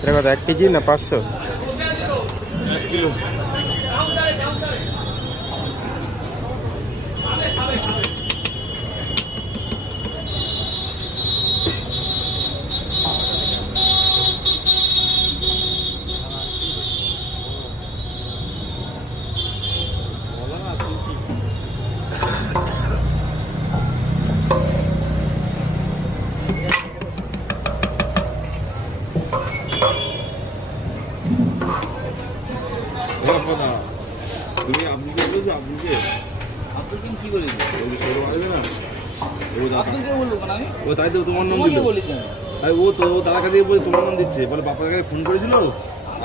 এটা কত 1 কেজি না 500? 1 কিলো। তুমি আপনিকে বলেছো? আপনিকে কি বলি আপনাকে বলবো না আমি? ও তাই তো তোমার নাম দিল। বলি কেন? ও তো দাদার কাছে বলে তোমার নাম দিচ্ছে, বলে বাপার কাছে ফোন করেছিল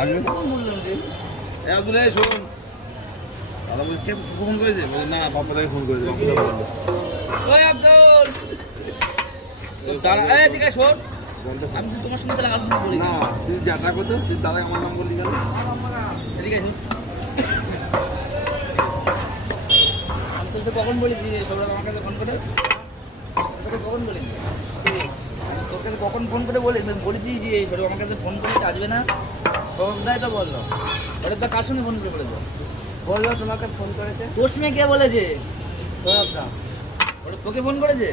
আগে। বললাম যে আব্দুল শোন, দাদা বলছে কে ফোন করেছে? বলে না, বাপা তাকে ফোন করেছে। বাপা বললো ওই আব্দুল দাঁড়া, ঠিক আছে শোন, আমি তো তোমার সঙ্গে আলোচনা করি না, তুই যাতা করতো, তুই দাদা আমার নাম বললি কেন? ঠিক আছে। আমি তো কখন বলেছি যে সৌরভ আমার কাছে ফোন করে? তোকে কখন বলেছি? আমি তোকে কখন ফোন করে বলেছি যে সৌরভ আমার কাছে ফোন করে আসবে না? সৌরভ দাই তো বললো। সৌরভ দা কার সঙ্গে ফোন করে বলেছো? বললো তোমাকে ফোন করেছে। তোর সঙ্গে কে বলেছে? সৌরভ দা। তোকে ফোন করেছে?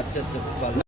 আচ্ছা আচ্ছা ভালো।